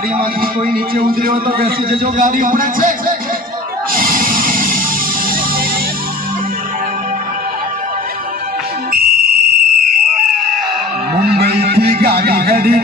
ગાડીમાંથી કોઈ નીચે ઉતર્યો તો બેસી જજો, ગાડી ઉપડે છે. મુંબઈથી ગાડી હેડી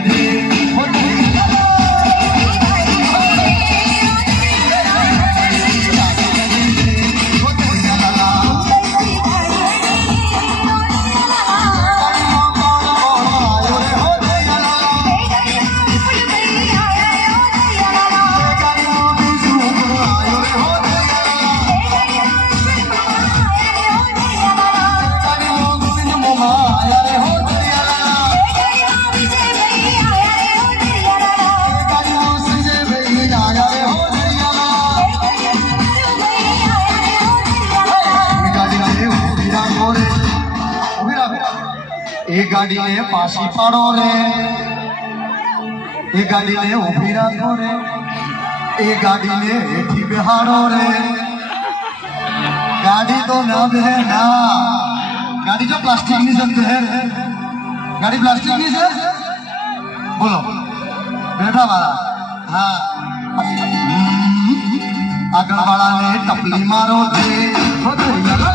એ ગાડીને પાછી પાડો રે, એ ગાડીને ઊભી રાખો રે, એ ગાડીને હેઠી બેહાડો રે. ગાડી તો ના બેહે ના, ગાડી જો પ્લાસ્ટિકની છે બેહે, ગાડી પ્લાસ્ટિકની છે. બોલો બેઠા વાળા, હા આગળ વાળાને ટપલી મારો છે.